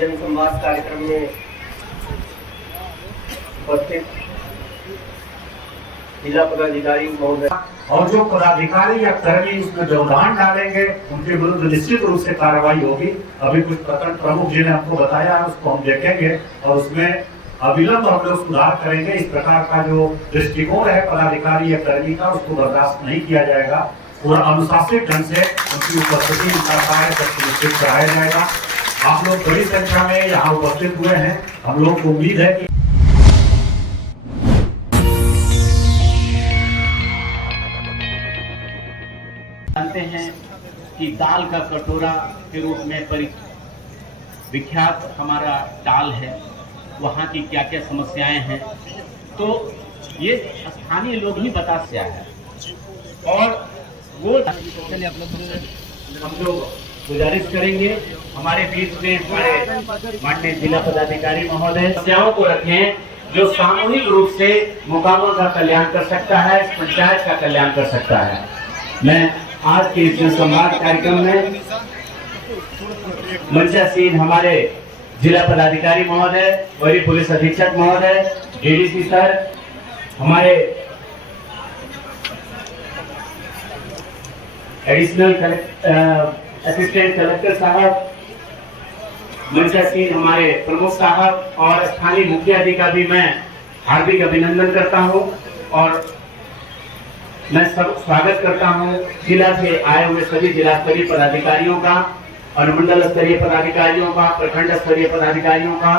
जन संवाद कार्यक्रम में उपस्थित जिला पदाधिकारी महोदय और जो पदाधिकारी या कर्मी उसमें व्यवधान डालेंगे उनके विरुद्ध निश्चित रूप से कार्रवाई होगी। अभी कुछ प्रखंड प्रमुख जी ने हमको बताया है, उसको हम देखेंगे और उसमें अविलंब हम लोग सुधार करेंगे। इस प्रकार का जो दृष्टिकोण है पदाधिकारी या कर्मी का, उसको बर्दाश्त नहीं किया जाएगा और अनुशासित ढंग से उनकी उपस्थिति उनका कार्य सुनिश्चित कराया जाएगा। आप लोग बड़ी संख्या में यहाँ उपस्थित हुए हैं। हम लोग को उम्मीद है कि जानते हैं कि दाल का कटोरा के रूप में विख्यात हमारा टाल है, वहाँ की क्या क्या समस्याएं हैं, तो ये स्थानीय लोग ही बता सकते हैं। और वो हम लोग गुजारिश करेंगे हमारे बीच में हमारे माननीय जिला पदाधिकारी महोदय समस्याओं को रखें जो सामूहिक रूप से मुकामों का कल्याण कर सकता है, पंचायत का कल्याण कर सकता है। मैं आज के इस संवाद कार्यक्रम में मंचासीन हमारे जिला पदाधिकारी महोदय, वरीय पुलिस अधीक्षक महोदय, एडीसी सर, हमारे एडिशनल असिस्टेंट कलेक्टर साहब, मंचासीन हमारे प्रमुख साहब और स्थानीय मुखिया जी का भी मैं हार्दिक अभिनंदन करता हूं और मैं सब स्वागत करता हूं जिला से आए हुए सभी जिला स्तरीय पदाधिकारियों का, अनुमंडल स्तरीय पदाधिकारियों का, प्रखंड स्तरीय पदाधिकारियों का,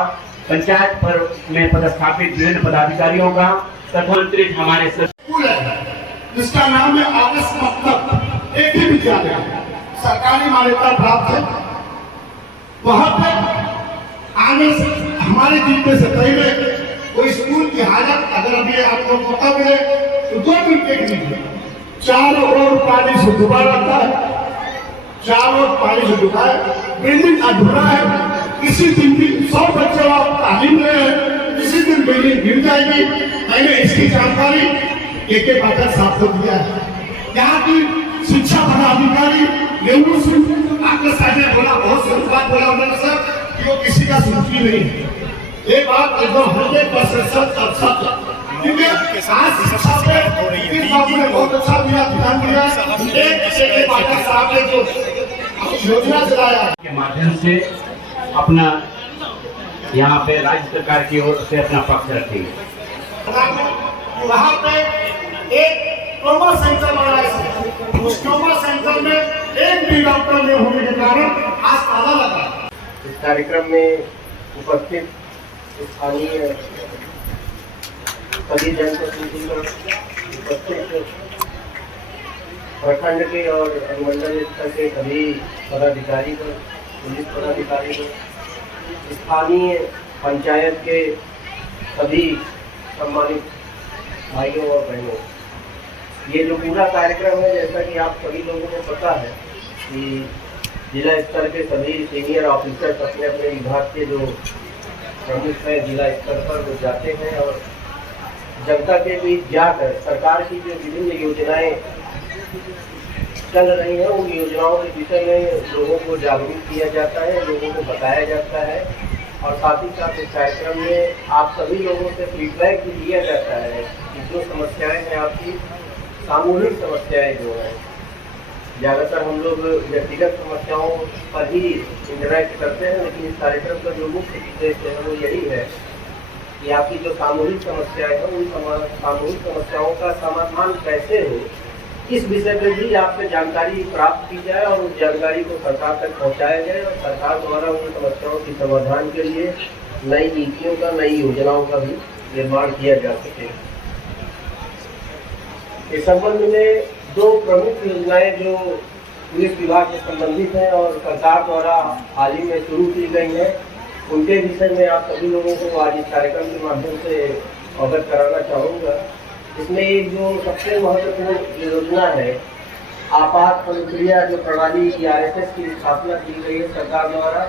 पंचायत पर में पदस्थापित विभिन्न पदाधिकारियों का तथा मंत्री हमारे स्कूल है जिसका नाम है आदर्श मतलब एक ही विद्यालय सरकारी मान्यता प्राप्त है। वहां पर आने से हमारे जीतने से पहले कोई स्कूल की हालत अगर अभी आपको मौका मिले तो 2 मिनट के लिए चारों ओर पानी से डूबा रहता है, चारों ओर पानी से डूबा है, बिल्डिंग अधूरा है। किसी दिन भी 100 बच्चे आप तालीम ले हैं, किसी दिन बिल्डिंग गिर जाएगी। मैंने इसकी जानकारी के बाजार साहब को दिया है। यहाँ की शिक्षा पदाधिकारी नेहरू सिंह आकर साहब ने बोला, बहुत सही बात बोला उन्होंने सर कि वो किसी का सुनती नहीं है। ये बात एकदम 100% सच क्योंकि आज शिक्षा पे इस बात ने बहुत अच्छा दिया, ध्यान दिया। एक बाजार साहब ने जो योजना चलाया के माध्यम से अपना यहाँ पे राज्य सरकार की ओर से अपना पक्ष रखेंगे। वहाँ पे एक ट्रॉमा सेंटर बना है, उस ट्रॉमा सेंटर में एक भी डॉक्टर नहीं होने के कारण आज ताला लगा। इस कार्यक्रम में उपस्थित स्थानीय सभी जनप्रतिनिधिगण, उपस्थित प्रखंड के और अनुमंडल स्तर के सभी पदाधिकारीगण, पुलिस पदाधिकारीगण, स्थानीय पंचायत के सभी सम्मानित भाइयों और बहनों, ये जो पूरा कार्यक्रम है, जैसा कि आप सभी लोगों को पता है कि जिला स्तर के सभी सीनियर ऑफिसर्स अपने अपने विभाग के जो प्रमुख हैं जिला स्तर पर वो जाते हैं और जनता के बीच जाकर सरकार की जो विभिन्न योजनाएं चल रही हैं उन योजनाओं के विषय में लोगों को जागरूक किया जाता है, लोगों को बताया जाता है और साथ ही साथ इस कार्यक्रम में आप सभी लोगों से फीडबैक भी लिया जाता है कि जो समस्याएं हैं आपकी सामूहिक समस्याएं जो हैं, ज़्यादातर हम लोग व्यक्तिगत समस्याओं पर ही इंटरैक्ट करते हैं, लेकिन इस कार्यक्रम का जो मुख्य उद्देश्य है वो यही है कि आपकी जो सामूहिक समस्याएं हैं उन सामूहिक समस्याओं का समाधान कैसे हो, इस विषय पर भी आपसे जानकारी प्राप्त की जाए और उस जानकारी को सरकार तक पहुंचाया जाए और सरकार द्वारा उन समस्याओं के समाधान के लिए नई नीतियों का, नई योजनाओं का भी निर्माण किया जा सके। इस संबंध में 2 प्रमुख योजनाएं जो पुलिस विभाग से संबंधित हैं और सरकार द्वारा हाल ही में शुरू की गई हैं, उनके विषय में आप सभी लोगों को आज इस कार्यक्रम के माध्यम से अवगत कराना चाहूँगा। इसमें एक जो सबसे महत्वपूर्ण योजना है, आपात अनुक्रिया जो प्रणाली RSS की स्थापना की गई है सरकार द्वारा।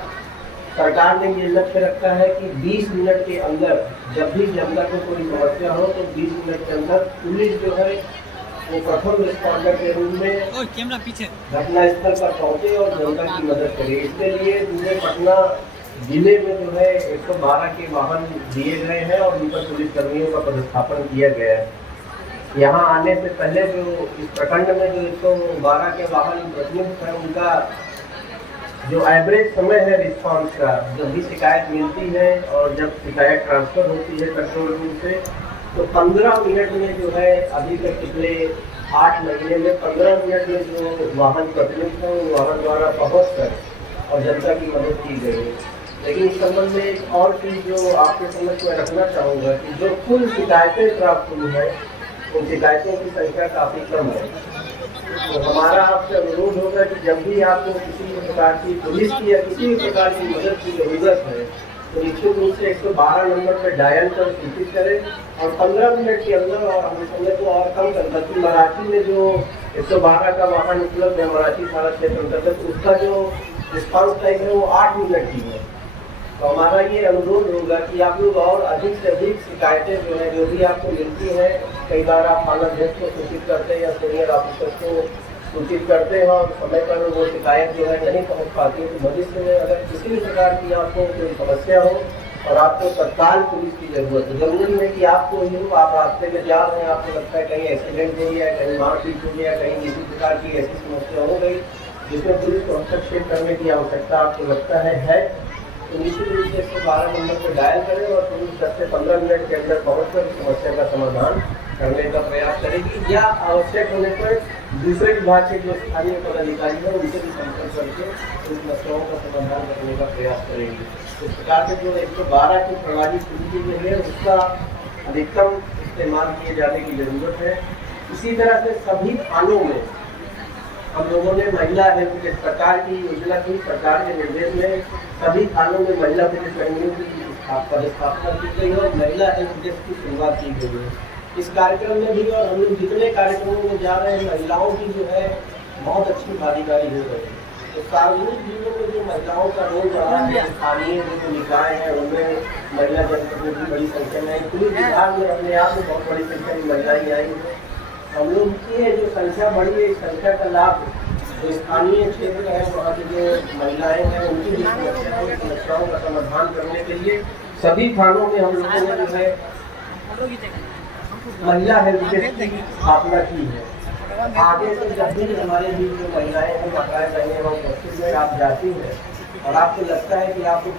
सरकार ने ये लक्ष्य रखा है कि 20 मिनट के अंदर जब भी जनता को कोई समस्या हो तो 20 मिनट के अंदर पुलिस जो है वो प्रथम रिस्पॉन्डर के रूप में घटना स्थल पर पहुंचे और जनता की मदद करे। इसके लिए पूरे पटना जिले में जो है 112 के वाहन दिए गए हैं और उन पर पुलिस कर्मियों का पदस्थापन किया गया है। यहाँ आने से पहले जो इस प्रखंड में जो 112 के वाहन प्रतिनिधित्व है, उनका जो एवरेज समय है रिस्पांस का, जब भी शिकायत मिलती है और जब शिकायत ट्रांसफर होती है कंट्रोल रूम से, तो 15 मिनट में जो है अभी तक पिछले 8 महीने में 15 मिनट में जो वाहन प्रतिनिधित्व है वाहन द्वारा पहुँच कर और जनता की मदद की गई है। लेकिन इस संबंध में एक और चीज़ जो आपके समझ में रखना चाहूँगा कि जो कुल शिकायतें प्राप्त हुई हैं उन शिकायतों की संख्या काफ़ी कम है। तो हमारा आपसे अनुरोध होगा कि जब भी आपको किसी भी प्रकार की पुलिस की या किसी भी प्रकार की मदद की जरूरत है तो निश्चित रूप से 112 नंबर पर डायल कर सूचित करें और 15 मिनट के अंदर और हम समय को और कम कर, बल्कि मराठी में जो 112 का वाहन उपलब्ध है मराठी थाना क्षेत्र अंतर्गत, उसका जो रिस्पांस टाइम है वो 8 मिनट की है। तो हमारा ये अनुरोध होगा कि आप लोग और अधिक से अधिक शिकायतें जो है जो भी आपको मिलती हैं, कई बार आप थाना अध्यक्ष को सूचित करते हैं या सीनियर ऑफिसर को सूचित करते हैं और समय पर वो शिकायत जो है नहीं पहुंच पाती है, तो भविष्य में अगर किसी भी प्रकार की आपको कोई समस्या हो और आपको तत्काल पुलिस की जरूरत है, जरूरी है कि आपको ही हो, आप रास्ते में जा रहे हैं, आपको लगता है कहीं एक्सीडेंट हो गया, कहीं मारपीट हो गया, कहीं किसी प्रकार की ऐसी समस्या हो गई जिसमें पुलिस को हस्तक्षेप करने की आवश्यकता आपको लगता है तो निश्चित रूप से 112 नंबर पर डायल करें और पुलिस 10 से 15 मिनट के अंदर पहुंचकर समस्या का समाधान करने का प्रयास करेगी या आवश्यक होने पर दूसरे विभाग के जो स्थानीय पदाधिकारी हैं उनसे भी संपर्क करके उन समस्याओं का समाधान करने का प्रयास करेंगे। इस प्रकार से जो 112 की प्रणाली शुरू की गई है उसका अधिकतम इस्तेमाल किए जाने की जरूरत है। इसी तरह से सभी थानों में हम लोगों ने महिला हेल्प डेस्क सरकार की योजना की, सरकार के निर्देश में सभी थानों में महिला पुलिस कर्मियों की पदस्थापना की गई और महिला हेल्प डेस्क की शुरुआत की गई है। इस कार्यक्रम में भी और हम लोग जितने कार्यक्रमों में जा रहे हैं महिलाओं की जो है बहुत अच्छी भागीदारी हो रही है। तो सार्वजनिक जीवन में जो महिलाओं का रोल रहा है, स्थानीय जो निकाय है उनमें महिला जनप्रतिनिधि बड़ी संख्या में, पुलिस विभाग में अपने आप में बहुत बड़ी संख्या में महिलाएं आई हैं। हम लोग की जो संख्या बढ़ी है, इस संख्या का लाभ जो स्थानीय क्षेत्र है वहाँ की जो महिलाएं हैं उनकी भी समस्याओं का समाधान करने के लिए सभी थानों में हम लोगों ने जो है महिला हेल्प डेस्क की स्थापना की है। आगे से जब भी हमारे बीच जो महिलाएं हैं माताएं बहनें और बच्चे में आप जाती हैं और आपको लगता है कि आपको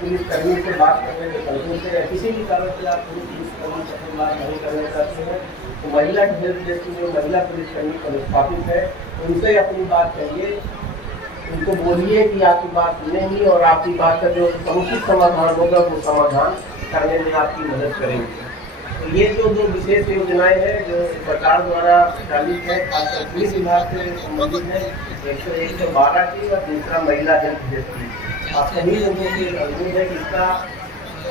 पुलिस कर्मी से बात करने में संकोच है या किसी भी कारण से आप पुलिस कर्मी से बात नहीं करना चाहते हैं तो महिला हेल्प डेस्क जो महिला पुलिस कर्मी पदस्थापित है उनसे अपनी बात करिए, उनको बोलिए कि आपकी बात सुनेंगी और आपकी बात का जो समुचित समाधान होगा वो समाधान करने में आपकी मदद करेंगे। तो ये जो दो विशेष योजनाएं हैं जो सरकार द्वारा चालित है, खासकर पुलिस विभाग से संबंधित है, 112 की और दूसरा महिला हेल्प डेस्क की। आप सभी लोगों के अनुरोध है कि इसका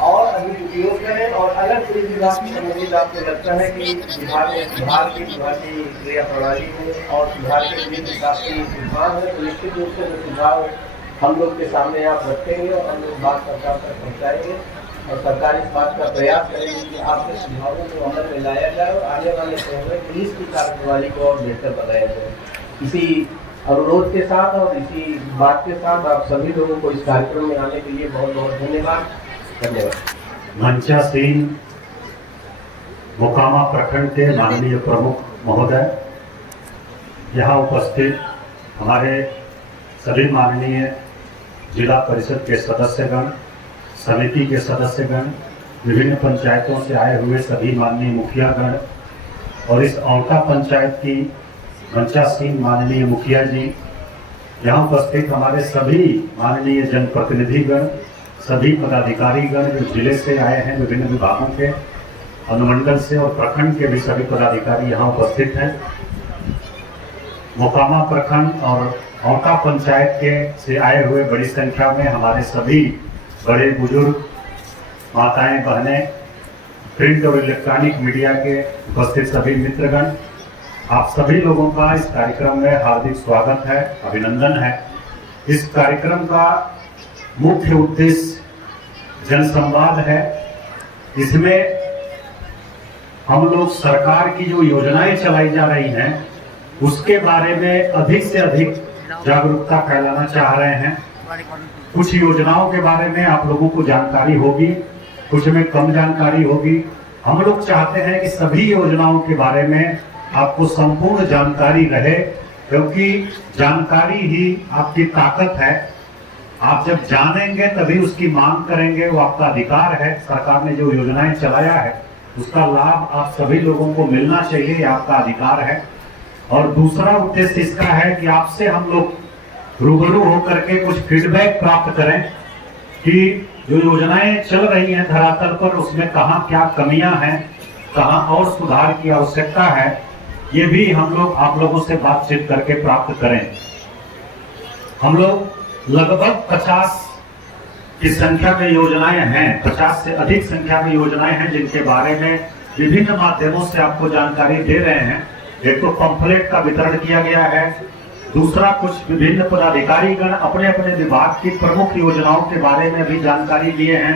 और अधिक उपयोग करें और अगर पुलिस विभाग से संबंधित आपको लगता है कि विभाग की क्रिया प्रणाली में और सुधार के लिए काफी सुधार है तो निश्चित रूप से सुझाव हम लोग के सामने आप रखेंगे और हम लोग बात सरकार तक पहुँचाएंगे और सरकार इस बात का प्रयास करेगी कि आपके सुझावों को अमल में लाया जाए और आने वाले समय में पुलिस की कार्यप्रणाली को और बेहतर बनाया जाए। इसी अनुरोध के साथ और इसी बात के साथ आप सभी लोगों को इस कार्यक्रम में आने के लिए बहुत बहुत धन्यवाद। मंचा सिंह मोकामा प्रखंड के माननीय प्रमुख महोदय, यहाँ उपस्थित हमारे सभी माननीय जिला परिषद के सदस्यगण, समिति के सदस्यगण, विभिन्न पंचायतों से आए हुए सभी माननीय मुखियागण और इस औंटा पंचायत की मंचा सिंह माननीय मुखिया जी, यहाँ उपस्थित हमारे सभी माननीय जनप्रतिनिधिगण, सभी पदाधिकारीगण जो जिले से आए हैं, विभिन्न विभागों के, अनुमंडल से और प्रखंड के भी सभी पदाधिकारी यहाँ उपस्थित हैं। मोकामा प्रखंड और औंटा पंचायत के से आए हुए बड़ी संख्या में हमारे सभी बड़े बुजुर्ग, माताएं, बहनें, प्रिंट और इलेक्ट्रॉनिक मीडिया के उपस्थित सभी मित्रगण, आप सभी लोगों का इस कार्यक्रम में हार्दिक स्वागत है, अभिनंदन है। इस कार्यक्रम का मुख्य उद्देश्य जनसंवाद है। इसमें हम लोग सरकार की जो योजनाएं चलाई जा रही हैं उसके बारे में अधिक से अधिक जागरूकता फैलाना चाह रहे हैं। कुछ योजनाओं के बारे में आप लोगों को जानकारी होगी, कुछ में कम जानकारी होगी। हम लोग चाहते हैं कि सभी योजनाओं के बारे में आपको संपूर्ण जानकारी रहे, क्योंकि जानकारी ही आपकी ताकत है। आप जब जानेंगे तभी उसकी मांग करेंगे, वो आपका अधिकार है। सरकार ने जो योजनाएं चलाया है उसका लाभ आप सभी लोगों को मिलना चाहिए, ये आपका अधिकार है। और दूसरा उद्देश्य इसका है कि आपसे हम लोग रूबरू होकर के कुछ फीडबैक प्राप्त करें कि जो योजनाएं चल रही हैं धरातल पर उसमें कहाँ क्या कमियां हैं, कहाँ और सुधार की आवश्यकता है, ये भी हम लोग आप लोगों से बातचीत करके प्राप्त करें। हम लोग लगभग 50 की संख्या में योजनाएं हैं, 50 से अधिक संख्या में योजनाएं हैं जिनके बारे में विभिन्न माध्यमों से आपको जानकारी दे रहे हैं। एक तो पंफलेट का वितरण किया गया है, दूसरा कुछ विभिन्न पदाधिकारीगण अपने अपने विभाग की प्रमुख योजनाओं के बारे में भी जानकारी दिए हैं।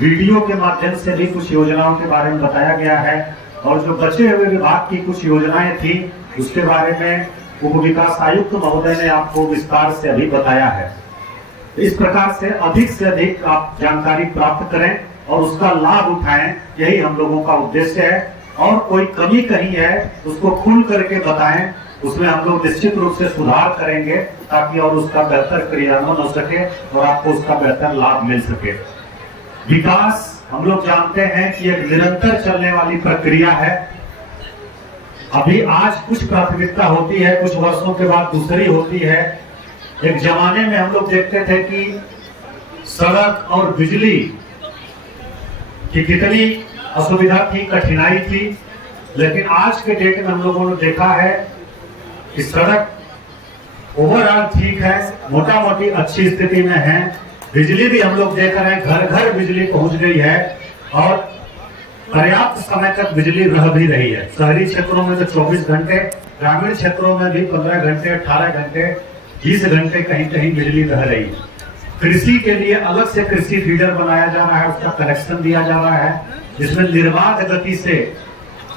वीडियो के माध्यम से भी कुछ योजनाओं के बारे में बताया गया है, और जो बचे हुए विभाग की कुछ योजनाएं थी उसके बारे में उप विकास आयुक्त महोदय ने आपको विस्तार से अभी बताया है। इस प्रकार से अधिक आप जानकारी प्राप्त करें और उसका लाभ उठाएं, यही हम लोगों का उद्देश्य है। और कोई कमी कहीं है उसको खुल करके बताएं, उसमें हम लोग निश्चित रूप से सुधार करेंगे ताकि और उसका बेहतर क्रियान्वयन हो सके और आपको उसका बेहतर लाभ मिल सके। विकास हम लोग जानते हैं कि एक निरंतर चलने वाली प्रक्रिया है। अभी आज कुछ प्राथमिकता होती है, कुछ वर्षों के बाद दूसरी होती है। एक जमाने में हम लोग देखते थे कि सड़क और बिजली की कितनी असुविधा थी, कठिनाई थी, लेकिन आज के डेट में हम लोगों ने देखा है कि सड़क ओवरऑल ठीक है, मोटा मोटी अच्छी स्थिति में है। बिजली भी हम लोग देख रहे हैं, घर घर बिजली पहुंच गई है और पर्याप्त समय तक बिजली रह भी रही है। शहरी क्षेत्रों में तो 24 घंटे, ग्रामीण क्षेत्रों में भी 15 घंटे, 18 घंटे, 20 घंटे कहीं कहीं बिजली रह रही है। कृषि के लिए अलग से कृषि फीडर बनाया जा रहा है, उसका कनेक्शन दिया जा रहा है, जिसमें निर्बाध गति से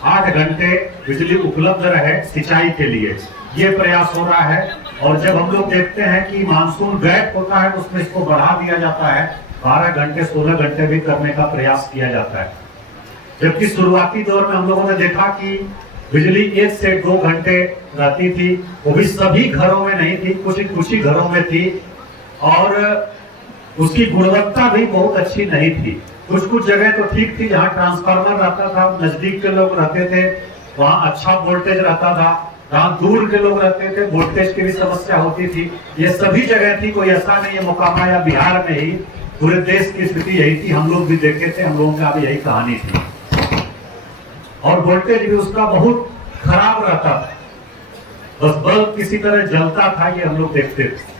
8 घंटे बिजली उपलब्ध रहे सिंचाई के लिए। ये प्रयास हो रहा है। और जब हम लोग देखते हैं कि मानसून गैप होता है तो उसमें इसको बढ़ा दिया जाता है, 12 घंटे 16 घंटे भी करने का प्रयास किया जाता है। जबकि शुरुआती दौर में हम लोगों ने देखा कि बिजली 1 से 2 घंटे रहती थी, वो भी सभी घरों में नहीं थी, कुछ ही घरों में थी, और उसकी गुणवत्ता भी बहुत अच्छी नहीं थी। कुछ जगह तो ठीक थी, जहाँ ट्रांसफार्मर रहता था, नजदीक के लोग रहते थे, वहाँ अच्छा वोल्टेज रहता था। जहाँ दूर के लोग रहते थे, वोल्टेज की भी समस्या होती थी। ये सभी जगह थी, कोई ऐसा नहीं है मोकामा या बिहार में ही, पूरे देश की स्थिति यही थी। हम लोग भी देखे थे, हम लोगों का भी यही कहानी थी। और वोल्टेज भी उसका बहुत खराब रहता था, बस बल्ब किसी तरह जलता था, ये हम लोग देखते थे।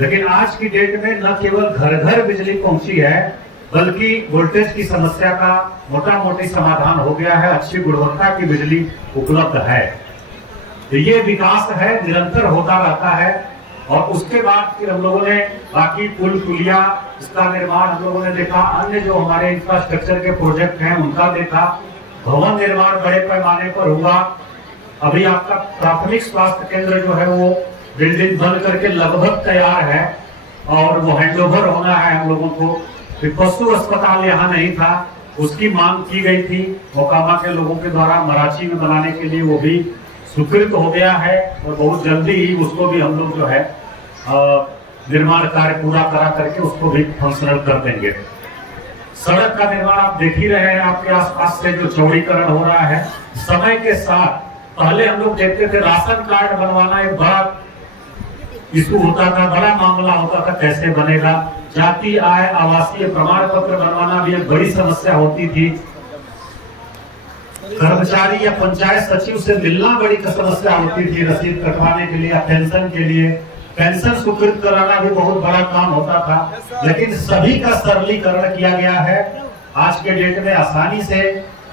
लेकिन आज की डेट में न केवल घर घर बिजली पहुंची है, बल्कि वोल्टेज की समस्या का मोटा मोटी समाधान हो गया है, अच्छी गुणवत्ता की बिजली उपलब्ध है। तो ये विकास है, निरंतर होता रहता है। और उसके बाद फिर हम लोगों ने बाकी पुल पुलिया, इसका निर्माण हम लोगों ने देखा, अन्य जो हमारे इंफ्रास्ट्रक्चर के प्रोजेक्ट हैं उनका देखा। भवन निर्माण बड़े पैमाने पर हुआ। अभी आपका प्राथमिक स्वास्थ्य केंद्र जो है वो बिल्डिंग बन करके लगभग तैयार है और वो हैंडओवर होना है हम लोगों को। पशु अस्पताल यहाँ नहीं था, उसकी मांग की गई थी मोकामा के लोगों के द्वारा मराठी में बनाने के लिए, वो भी स्वीकृत हो गया है और बहुत जल्दी ही उसको भी हम लोग जो है निर्माण कार्य पूरा करा करके उसको भी फंक्शनल कर देंगे। सड़क का निर्माण आप देख ही रहे हैं, आपके आसपास से जो चौड़ीकरण हो रहा है समय के साथ। पहले हम लोग देखते थे राशन कार्ड बनवाना एक बड़ा इशू होता था, बड़ा मामला होता था, कैसे बनेगा। जाति आय आवासीय प्रमाण पत्र बनवाना भी एक बड़ी समस्या होती थी। कर्मचारी या पंचायत सचिव से मिलना बड़ी समस्या होती थी, रसीद कटवाने के लिए, पेंशन के लिए। पेंशन स्वीकृत कराना भी बहुत बड़ा काम होता था, लेकिन सभी का सरलीकरण किया गया है। आज के डेट में आसानी से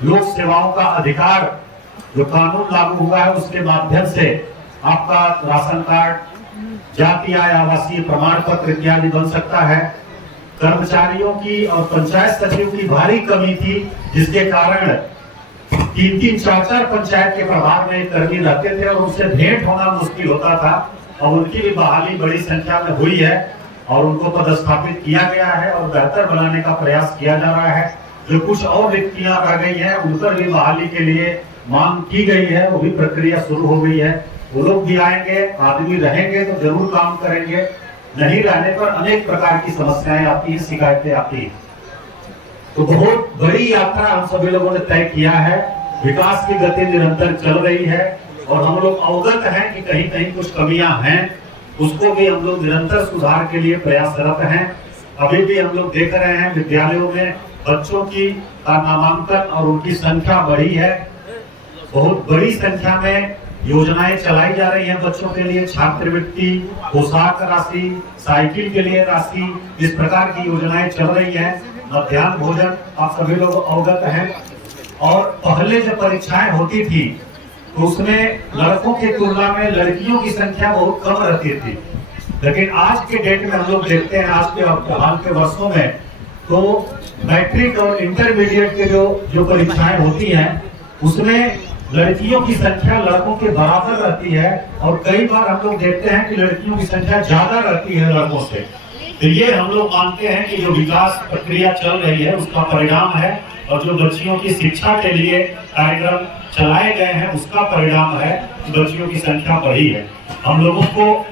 लोक सेवाओं का अधिकार जो कानून लागू हुआ है उसके माध्यम से आपका राशन कार्ड, जाति आय आवासीय प्रमाण पत्र इत्यादि बन सकता है। कर्मचारियों की और पंचायत सचिव की भारी कमी थी, जिसके कारण 3-3, 4-4 पंचायत के प्रभार में कर्मी रहते थे और उनसे भेंट होना मुश्किल होता था। और उनकी भी बहाली बड़ी संख्या में हुई है। और उनको पदस्थापित किया गया है और बेहतर बनाने का प्रयास किया जा रहा है। जो कुछ और रिक्तियां रह गई हैं उन पर भी बहाली के लिए मांग की गई है, वो भी प्रक्रिया शुरू हो गई है। वो लोग भी आएंगे, आदमी रहेंगे तो जरूर काम करेंगे, नहीं रहने पर अनेक प्रकार की समस्याएं आती हैं, शिकायतें आती हैं। तो बहुत बड़ी यात्रा हम सभी लोगों ने तय किया है। विकास की गति निरंतर चल रही है और हम लोग अवगत हैं कि कहीं कहीं कुछ कमियां हैं, उसको भी हम लोग निरंतर सुधार के लिए प्रयासरत हैं। अभी भी हम लोग देख रहे हैं विद्यालयों में बच्चों की नामांकन और उनकी संख्या बढ़ी है। बहुत बड़ी संख्या में योजनाएं चलाई जा रही हैं बच्चों के लिए, छात्रवृत्ति, पोशाक राशि, साइकिल के लिए राशि, इस प्रकार की योजनाएं चल रही हैं। मध्याह्न भोजन आप सभी लोग अवगत हैं। और पहले जब परीक्षाएं होती थी तो उसमें लड़कों की तुलना में लड़कियों की संख्या बहुत कम रहती थी, लेकिन आज के डेट में हम लोग देखते हैं, आज के हाल के वर्षों में तो मैट्रिक और इंटरमीडिएट के जो परीक्षाएं होती हैं उसमें लड़कियों की संख्या लड़कों के बराबर रहती है और कई बार हम लोग देखते हैं कि लड़कियों की संख्या ज्यादा रहती है लड़कों से। तो ये हम लोग मानते हैं कि जो विकास प्रक्रिया चल रही है उसका परिणाम है और जो बच्चियों की शिक्षा के लिए कार्यक्रम चलाए गए हैं उसका परिणाम है कि बच्चियों की संख्या बढ़ी है। हम लोगों को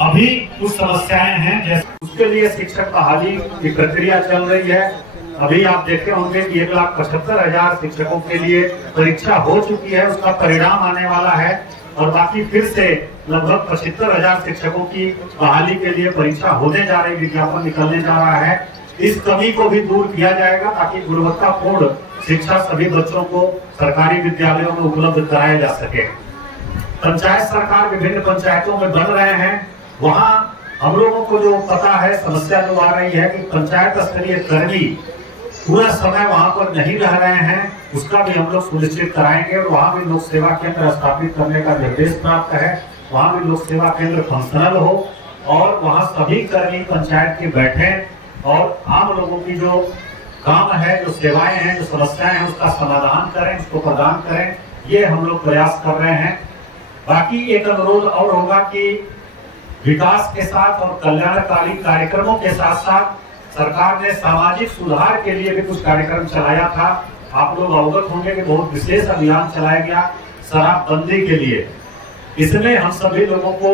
अभी कुछ समस्याएं हैं, जैसे उसके लिए शिक्षक बहाली की प्रक्रिया चल रही है। अभी आप देखते होंगे कि 1,75,000 शिक्षकों के लिए परीक्षा हो चुकी है, उसका परिणाम आने वाला है और बाकी फिर से लगभग 75,000 शिक्षकों की बहाली के लिए परीक्षा होने जा रही, विज्ञापन निकलने जा रहा है। इस कमी को भी दूर किया जाएगा ताकि गुणवत्तापूर्ण शिक्षा सभी बच्चों को सरकारी विद्यालयों में उपलब्ध कराया जा सके। पंचायत सरकार विभिन्न पंचायतों में बन रहे हैं, वहाँ हम लोगों को जो पता है समस्या जो आ रही है कि पंचायत स्तरीय कर्मी पूरा समय वहां पर नहीं रह रहे हैं, उसका भी हम लोग सुनिश्चित कराएंगे और वहां भी लोक सेवा केंद्र स्थापित करने का निर्देश प्राप्त है। वहां भी लोक सेवा केंद्र फंक्शनल हो और वहां सभी कर्मी पंचायत के बैठे और आम लोगों की जो काम है, जो सेवाएं हैं, जो समस्याएं हैं उसका समाधान करें, उसको प्रदान करें, ये हम लोग प्रयास कर रहे हैं। बाकी एक अनुरोध और होगा कि विकास के साथ और कल्याणकारी कार्यक्रमों के साथ साथ सरकार ने सामाजिक सुधार के लिए भी कुछ कार्यक्रम चलाया था। आप लोग अवगत होंगे कि बहुत विशेष अभियान चलाया गया शराबबंदी के लिए। इसमें हम सभी लोगों को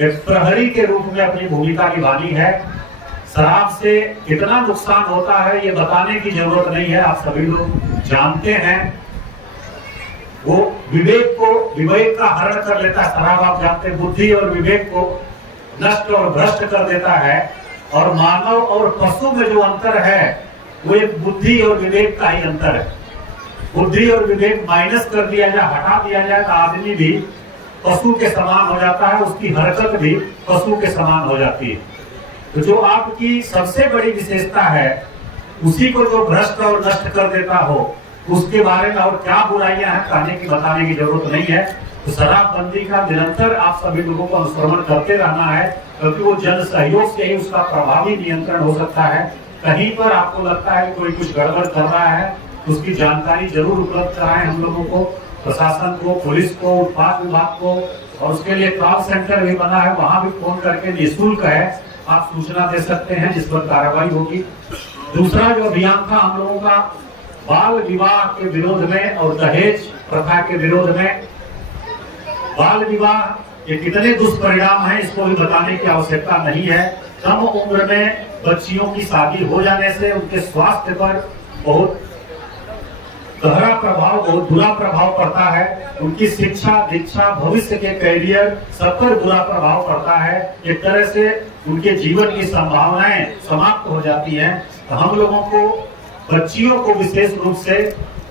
एक प्रहरी के रूप में अपनी भूमिका निभानी है। शराब से कितना नुकसान होता है ये बताने की जरूरत नहीं है, आप सभी लोग जानते हैं। वो विवेक का हरण कर लेता है शराब, आप जानते हैं, बुद्धि और विवेक को नष्ट और भ्रष्ट कर देता है। और मानव और पशु में जो अंतर है वो एक बुद्धि और विवेक का ही अंतर है। बुद्धि और विवेक माइनस कर दिया जाए, हटा दिया जाए तो आदमी भी पशु के समान हो जाता है, उसकी हरकत भी पशु के समान हो जाती है। तो जो आपकी सबसे बड़ी विशेषता है उसी को जो भ्रष्ट और नष्ट कर देता हो, उसके बारे में और क्या बुराइयां हैं कहने की बताने की जरूरत नहीं है। तो शराबबंदी का निरंतर आप सभी लोगों को अनुसरण करते रहना है, क्योंकि वो जन सहयोग से ही उसका प्रभावी नियंत्रण हो सकता है। कहीं पर आपको लगता है कोई कुछ गड़बड़ कर रहा है, उसकी जानकारी जरूर उपलब्ध कराएं हम लोगों को, प्रशासन को, पुलिस को, उत्पाद विभाग को। और उसके लिए कॉल सेंटर भी बना है, वहां भी फोन करके निःशुल्क है, आप सूचना दे सकते हैं जिस पर कार्रवाई होगी। दूसरा जो अभियान था हम लोगों का बाल विवाह के विरोध में और दहेज प्रथा के विरोध में। बाल विवाह ये कितने दुष्परिणाम हैं इसको भी बताने की आवश्यकता नहीं है। कम उम्र में बच्चियों की शादी हो जाने से उनके स्वास्थ्य पर बहुत गहरा प्रभाव, बहुत बुरा प्रभाव पड़ता है। उनकी शिक्षा, दीक्षा, भविष्य के कैरियर सब पर बुरा प्रभाव पड़ता है। एक तरह से उनके जीवन की संभावनाएं समाप्त हो जाती हैं। तो हम लोगों को बच्चियों को विशेष रूप से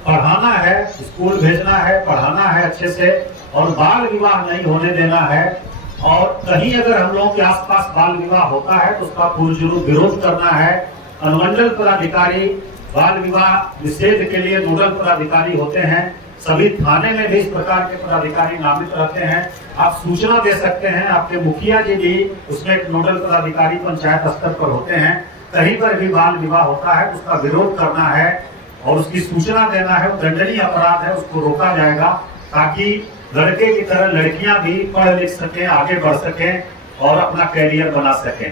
पढ़ाना है, स्कूल भेजना है, पढ़ाना है अच्छे से, और बाल विवाह नहीं होने देना है। और कहीं अगर हम लोगों के आसपास बाल विवाह होता है तो उसका पुरजोर विरोध करना है। अनुमंडल पदाधिकारी बाल विवाह निषेध के लिए नोडल पदाधिकारी होते हैं। सभी थाने में भी इस प्रकार के पदाधिकारी नामित रहते हैं। आप सूचना दे सकते हैं, आपके मुखिया जी भी उसमें एक नोडल पदाधिकारी पंचायत स्तर पर होते हैं। कहीं पर भी बाल विवाह होता है उसका विरोध करना है और उसकी सूचना देना है। दंडनीय अपराध है, उसको रोका जाएगा ताकि लड़के की तरह लड़कियां भी पढ़ लिख सकें, आगे बढ़ सकें और अपना कैरियर बना सकें।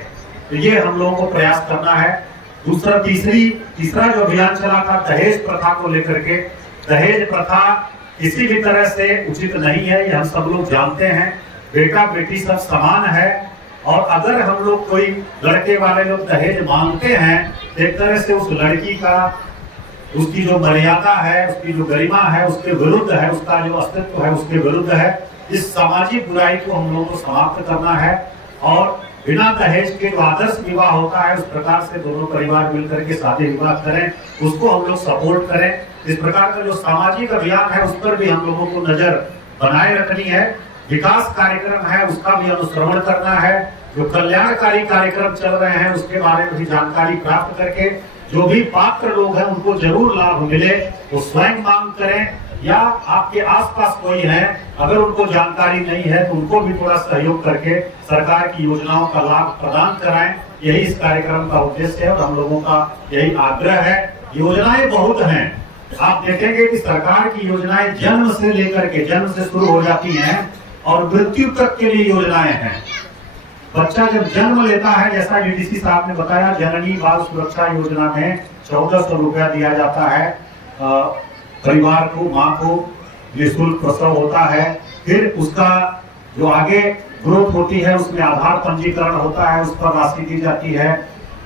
तो ये हम लोगों को प्रयास करना है। तीसरा जो अभियान चला था दहेज प्रथा को लेकर के, दहेज प्रथा किसी भी तरह से उचित नहीं है, ये हम सब लोग जानते हैं। बेटा बेटी सब समान है, और अगर हम लोग कोई लड़के वाले लोग दहेज मांगते हैं, एक तरह से उस लड़की का, उसकी जो मर्यादा है, उसकी जो गरिमा है, उसके विरुद्ध है, उसका जो अस्तित्व है उसके विरुद्ध है। इस सामाजिक बुराई को हम लोगों को समाप्त करना है, और बिना दहेज के जो आदर्श विवाह होता है उस प्रकार से दोनों परिवार मिलकर के शादी विवाह करें, उसको हम लोग सपोर्ट करें। इस प्रकार का जो सामाजिक अभियान है उस पर भी हम लोगों को नजर बनाए रखनी है। विकास कार्यक्रम है उसका भी अनुश्रवण करना है, जो कल्याणकारी कार्यक्रम चल रहे हैं उसके बारे में भी जानकारी प्राप्त करके जो भी पात्र लोग हैं उनको जरूर लाभ मिले, वो स्वयं मांग करें, या आपके आसपास कोई है अगर उनको जानकारी नहीं है तो उनको भी थोड़ा सहयोग करके सरकार की योजनाओं का लाभ प्रदान कराएं। यही इस कार्यक्रम का उद्देश्य है और हम लोगों का यही आग्रह है। योजनाएं बहुत हैं, आप देखेंगे कि सरकार की योजनाएं जन्म से लेकर के, जन्म से शुरू हो जाती हैं और मृत्यु तक के लिए योजनाएं हैं। बच्चा जब जन्म लेता है, जैसा डीडीसी साहब ने बताया, जननी बाल सुरक्षा योजना में 1400 रुपया दिया जाता है परिवार को, माँ को निःशुल्क प्रसव होता है। फिर उसका जो आगे ग्रोथ होती है उसमें आधार पंजीकरण होता है, उस पर राशि दी जाती है।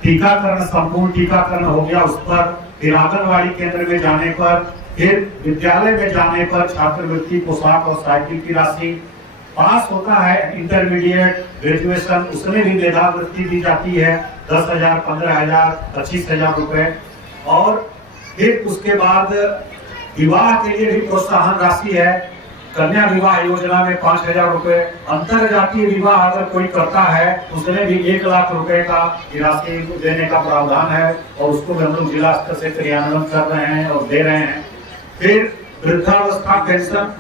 टीकाकरण, संपूर्ण टीकाकरण हो गया उस पर, फिर आंगनबाड़ी केंद्र में जाने पर, फिर विद्यालय में जाने पर छात्रवृत्ति, पोशाक और साइकिल की राशि। पास होता है इंटरमीडिएट, ग्रेजुएशन, उसमें भी मेधावृत्ति दी जाती है 10,000, 15,000, 25,000 रुपए। और फिर उसके बाद विवाह के लिए भी प्रोत्साहन राशि है, कन्या विवाह योजना में 5,000 रुपए। अंतर जातीय विवाह अगर कोई करता है उसमें भी 1 लाख रुपए का राशि देने का प्रावधान है, और उसको भी हम लोग जिला स्तर से क्रियान्वयन कर रहे हैं और दे रहे हैं। फिर वृद्धावस्था पेंशन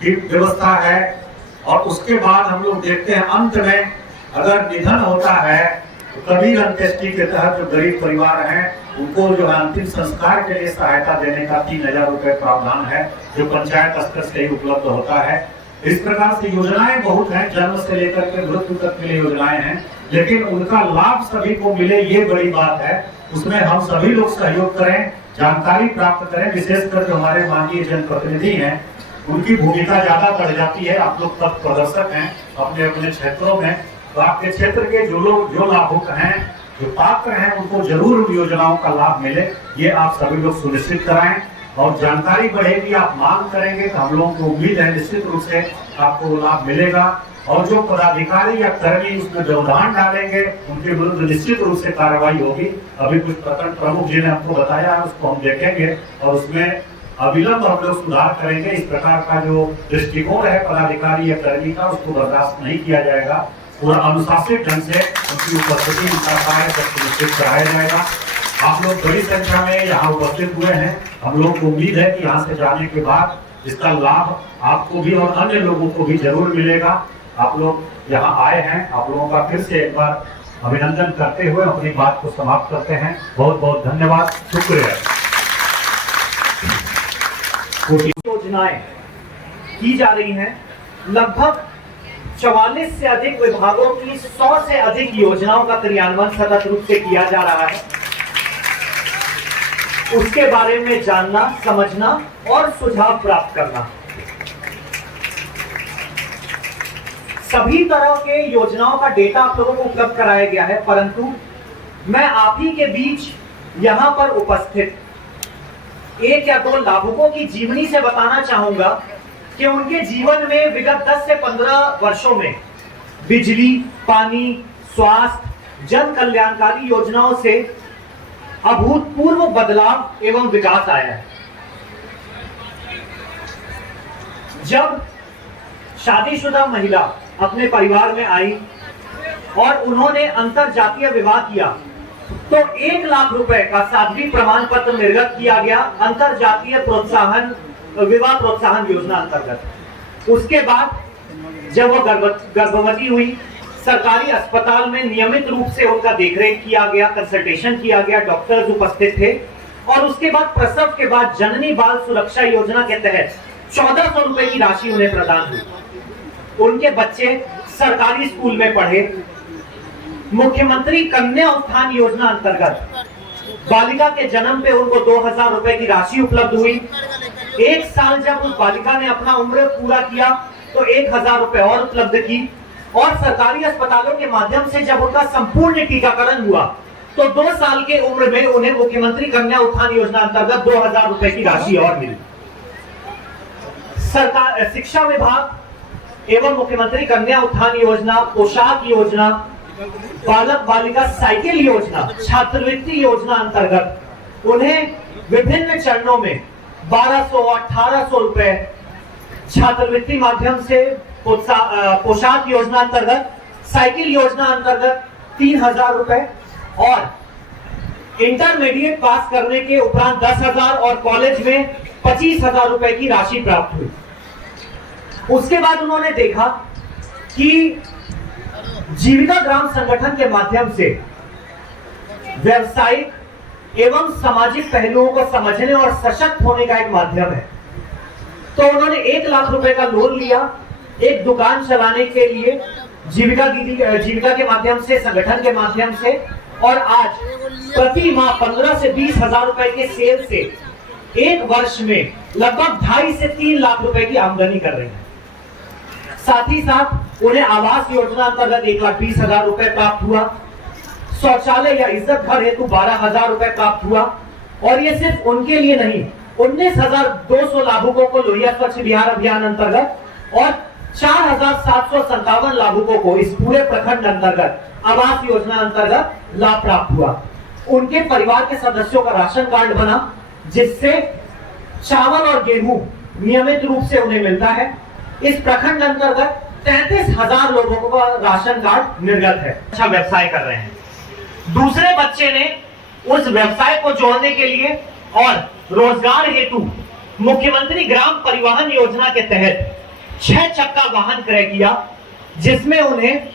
की व्यवस्था है, और उसके बाद हम लोग देखते हैं अंत में अगर निधन होता है तो कबीर अंत्येष्टि के तहत जो गरीब परिवार हैं उनको जो है अंतिम संस्कार के लिए सहायता देने का 3,000 रुपए प्रावधान है, जो पंचायत स्तर से ही उपलब्ध होता है। इस प्रकार से योजनाएं बहुत हैं, जन्म से लेकर के मृत्यु तक के लिए योजनाएं हैं, लेकिन उनका लाभ सभी को मिले ये बड़ी बात है। उसमें हम सभी लोग सहयोग करें, जानकारी प्राप्त करें। विशेषकर जो हमारे माननीय जनप्रतिनिधि हैं उनकी भूमिका ज्यादा बढ़ जाती है। आप लोग पथ प्रदर्शक हैं अपने अपने क्षेत्रों में, तो आपके क्षेत्र के जो लोग, जो लाभुक हैं, जो पात्र हैं, उनको जरूर योजनाओं का लाभ मिले, ये आप सभी लोग सुनिश्चित कराएं। और जानकारी बढ़ेगी, आप मांग करेंगे तो हम लोगों को उम्मीद है निश्चित रूप से आपको लाभ मिलेगा। और जो पदाधिकारी या कर्मी उसमें व्यवधान डालेंगे उनके विरुद्ध निश्चित रूप से कार्रवाई होगी। अभी कुछ प्रखंड प्रमुख जी ने हमको बताया है, उसको हम देखेंगे और उसमें अविलंब हम लोग सुधार करेंगे। इस प्रकार का जो दृष्टिकोण है पदाधिकारी या कर्मी का, उसको बर्दाश्त नहीं किया जाएगा। पूरा अनुशासित ढंग से उनकी उपस्थिति, उनका कार्य सुनिश्चित कराया जाएगा। आप लोग बड़ी संख्या में यहाँ उपस्थित हुए हैं, हम लोग को उम्मीद है कि यहाँ से जाने के बाद इसका लाभ आपको भी और अन्य लोगों को भी जरूर मिलेगा। आप लोग यहाँ आए हैं, आप लोगों का फिर से एक बार अभिनंदन करते हुए अपनी बात को समाप्त करते हैं। बहुत बहुत धन्यवाद, शुक्रिया। योजनाएं की जा रही हैं, लगभग 44 से अधिक विभागों की 100 से अधिक योजनाओं का क्रियान्वयन सतत रूप से किया जा रहा है। उसके बारे में जानना, समझना और सुझाव प्राप्त करना। सभी तरह के योजनाओं का डेटा आप लोगों को उपलब्ध कराया गया है, परंतु मैं आप ही के बीच यहां पर उपस्थित 1 या 2 लाभुकों की जीवनी से बताना चाहूंगा कि उनके जीवन में विगत 10 से 15 वर्षों में बिजली, पानी, स्वास्थ्य, जन कल्याणकारी योजनाओं से अभूतपूर्व बदलाव एवं विकास आया है। जब शादीशुदा महिला अपने परिवार में आई और उन्होंने अंतर जातीय विवाह किया तो 1 लाख रुपए का साध्वी प्रमाण पत्र निर्गत किया गया अंतर जातीय प्रोत्साहन, विवाह प्रोत्साहन योजना अंतर्गत। उसके बाद जब वह गर्भवती हुई, सरकारी अस्पताल में नियमित रूप से उनका देखरेख किया गया, कंसल्टेशन किया गया, डॉक्टर्स उपस्थित थे। और उसके बाद प्रसव के बाद जननी बाल सुरक्षा योजना के तहत 1400 रुपए की राशि उन्हें प्रदान हुई। उनके बच्चे सरकारी स्कूल में पढ़े, मुख्यमंत्री कन्या उत्थान योजना अंतर्गत बालिका के जन्म पे उनको 2000 रुपए की राशि उपलब्ध हुई। एक साल जब उस बालिका ने अपना उम्र पूरा किया तो 1000 रुपए और उपलब्ध की, और सरकारी अस्पतालों के माध्यम से जब उनका संपूर्ण टीकाकरण हुआ तो 2 साल के उम्र में उन्हें मुख्यमंत्री कन्या उत्थान योजना अंतर्गत 2000 रुपए की राशि और मिली। सरकार, शिक्षा विभाग एवं मुख्यमंत्री कन्या उत्थान योजना, पोशाक योजना, बालक बालिका साइकिल योजना, छात्रवृत्ति योजना अंतर्गत उन्हें विभिन्न चरणों में 1200-1800 रुपए छात्रवृत्ति माध्यम से, पोशाक योजना अंतर्गत, साइकिल योजना अंतर्गत 3000 रुपए और इंटरमीडिएट पास करने के उपरांत 10,000 और कॉलेज में 25,000 रुपए की राशि प्राप्त हुई। उसके बाद उन्होंने देखा कि जीविका ग्राम संगठन के माध्यम से व्यवसायिक एवं सामाजिक पहलुओं को समझने और सशक्त होने का एक माध्यम है, तो उन्होंने 1 लाख रुपए का लोन लिया एक दुकान चलाने के लिए जीविका के माध्यम से, संगठन के माध्यम से, और आज प्रति माह 15 से 20,000 रुपए के सेल से एक वर्ष में लगभग 2.5 से 3 लाख रुपए की आमदनी कर रहे हैं। साथ ही साथ उन्हें आवास योजना अंतर्गत 1,20,000 रुपए प्राप्त हुआ, शौचालय या इज्जत घर हेतु 12,000 रुपए प्राप्त हुआ, और ये सिर्फ उनके लिए नहीं, 19,200 लाभुकों को लोहिया स्वच्छ बिहार अभियान अंतर्गत और 4,757 लाभुकों को इस पूरे प्रखंड अंतर्गत आवास योजना अंतर्गत लाभ प्राप्त हुआ। उनके परिवार के सदस्यों का राशन कार्ड बना, जिससे चावल और गेहूं नियमित रूप से उन्हें मिलता है। इस प्रखंड अंतर्गत 33,000 लोगों का राशन कार्ड निर्गत है। अच्छा व्यवसाय कर रहे हैं। दूसरे बच्चे ने उस व्यवसाय को जोड़ने के लिए और रोजगार हेतु मुख्यमंत्री ग्राम परिवहन योजना के तहत 6 चक्का वाहन क्रय किया, जिसमें उन्हें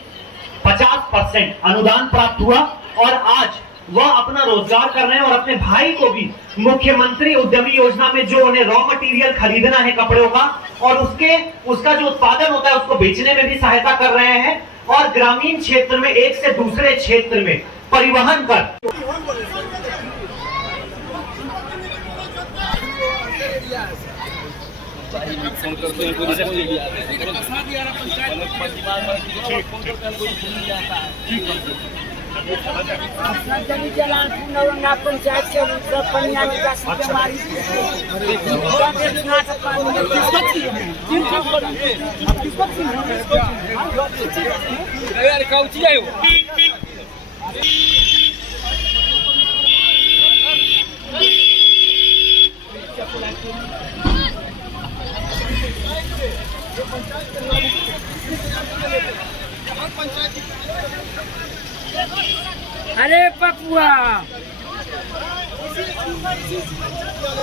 50% अनुदान प्राप्त हुआ, और आज वह अपना रोजगार कर रहे हैं और अपने भाई को भी मुख्यमंत्री उद्यमी योजना में जो उन्हें रॉ मटेरियल खरीदना है कपड़ों का, और उसका जो उत्पादन होता है उसको बेचने में भी सहायता कर रहे हैं, और ग्रामीण क्षेत्र में एक से दूसरे क्षेत्र में परिवहन कर पंचायत के पनिया निकास बीमारी अरे पपुआ